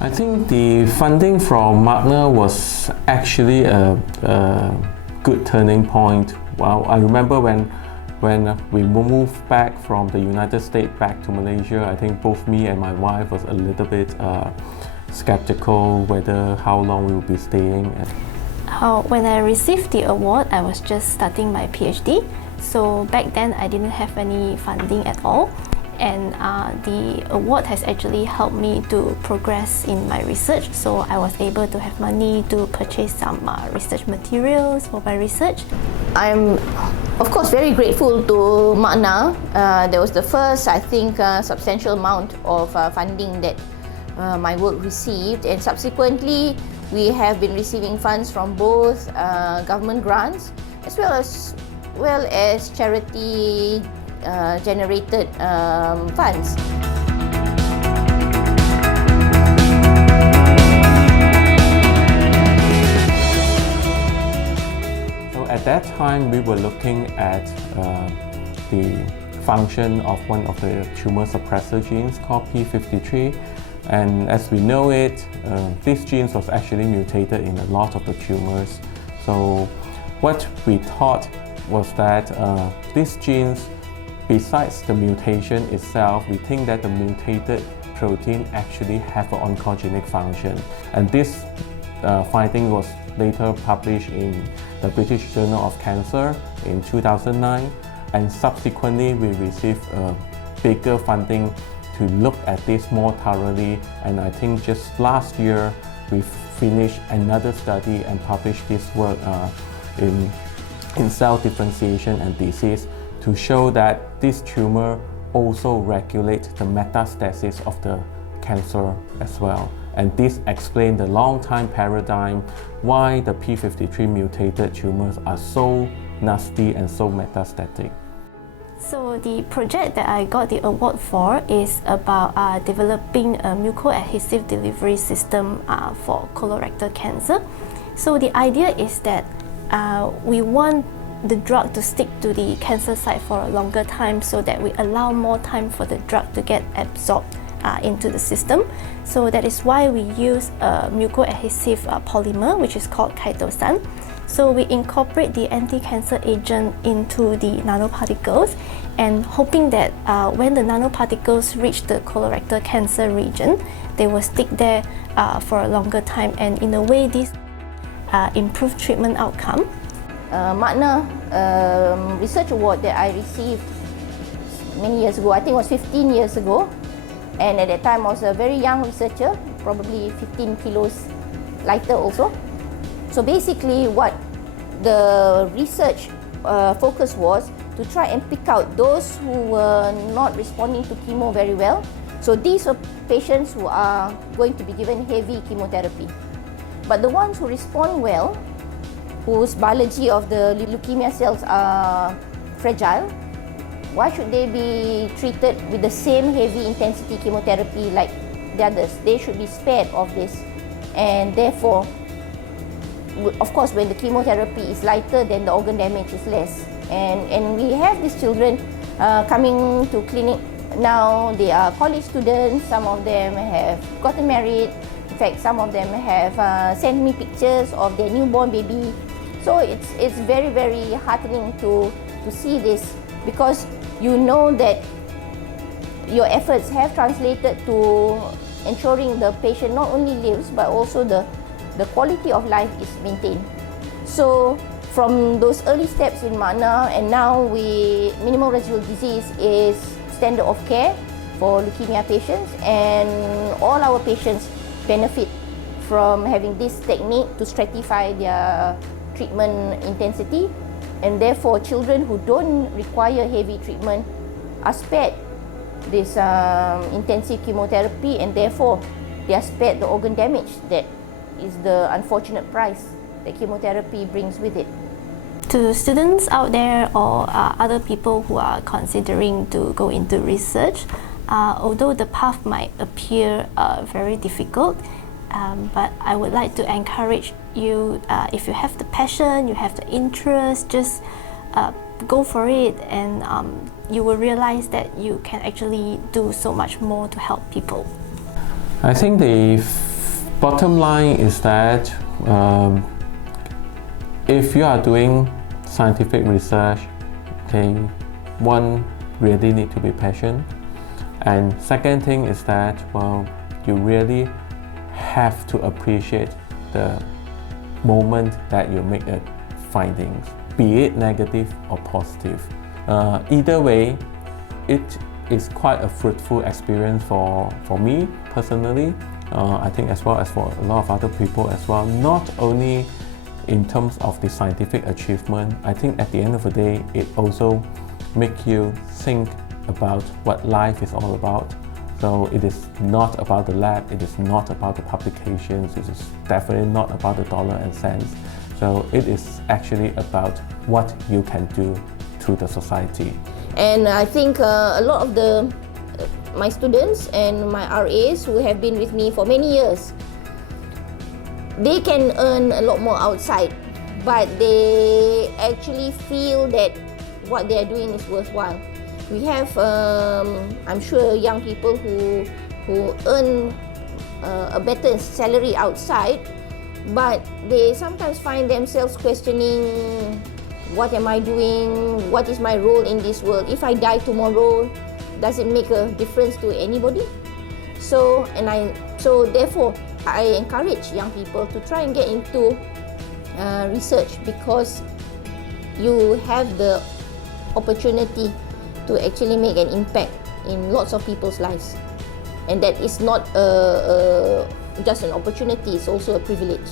I think the funding from MAKNA was actually a good turning point. Well, I remember when we moved back from the United States back to Malaysia, I think both me and my wife was a little bit skeptical whether how long we would be staying. When I received the award, I was just starting my PhD. So back then I didn't have any funding at all. And the award has actually helped me to progress in my research. So I was able to have money to purchase some research materials for my research. I'm, of course, very grateful to MAKNA. That was the first, I think, substantial amount of funding that my work received. And subsequently, we have been receiving funds from both government grants as well as charity generated funds. So at that time, we were looking at the function of one of the tumor suppressor genes called P53. And as we know it, this gene was actually mutated in a lot of the tumors. So what we thought was that these genes, besides the mutation itself, we think that the mutated protein actually have an oncogenic function. And this finding was later published in the British Journal of Cancer in 2009. And subsequently, we received bigger funding to look at this more thoroughly. And I think just last year, we finished another study and published this work in cell differentiation and disease, to show that this tumor also regulates the metastasis of the cancer as well. And this explains the long-time paradigm why the P53 mutated tumors are so nasty and so metastatic. So the project that I got the award for is about developing a mucoadhesive delivery system for colorectal cancer. So the idea is that we want the drug to stick to the cancer site for a longer time, so that we allow more time for the drug to get absorbed into the system. So that is why we use a mucoadhesive polymer, which is called chitosan. So we incorporate the anti-cancer agent into the nanoparticles, and hoping that when the nanoparticles reach the colorectal cancer region, they will stick there for a longer time, and in a way this improve treatment outcome. MAKNA research award that I received many years ago, I think it was 15 years ago, and at that time I was a very young researcher, probably 15 kilos lighter also. So basically what the research focus was to try and pick out those who were not responding to chemo very well. So these are patients who are going to be given heavy chemotherapy. But the ones who respond well, whose biology of the leukemia cells are fragile, why should they be treated with the same heavy intensity chemotherapy like the others? They should be spared of this. And therefore, of course, when the chemotherapy is lighter, then the organ damage is less. And we have these children coming to clinic now. They are college students, some of them have gotten married. In fact, some of them have sent me pictures of their newborn baby. So it's very, very heartening to see this, because you know that your efforts have translated to ensuring the patient not only lives, but also the quality of life is maintained. So from those early steps in MAKNA, and now minimal residual disease is standard of care for leukemia patients, and all our patients benefit from having this technique to stratify their treatment intensity, and therefore children who don't require heavy treatment are spared this intensive chemotherapy, and therefore they are spared the organ damage that is the unfortunate price that chemotherapy brings with it. To students out there or other people who are considering to go into research, although the path might appear very difficult, but I would like to encourage you, if you have the passion, you have the interest, just go for it, and you will realize that you can actually do so much more to help people. I think the bottom line is that if you are doing scientific research, okay, one really need to be patient. And second thing is that, well, you really have to appreciate the moment that you make a findings, be it negative or positive. Either way, it is quite a fruitful experience for me personally. I think as well as for a lot of other people as well, not only in terms of the scientific achievement. I think at the end of the day, it also makes you think about what life is all about. So it is not about the lab, it is not about the publications, it is definitely not about the dollar and cents. So it is actually about what you can do to the society. And I think a lot of my students and my RAs who have been with me for many years, they can earn a lot more outside, but they actually feel that what they are doing is worthwhile. We have, I'm sure, young people who earn a better salary outside, but they sometimes find themselves questioning, what am I doing? What is my role in this world? If I die tomorrow, does it make a difference to anybody? So therefore, I encourage young people to try and get into research, because you have the opportunity to actually make an impact in lots of people's lives, and that is not just an opportunity, it's also a privilege.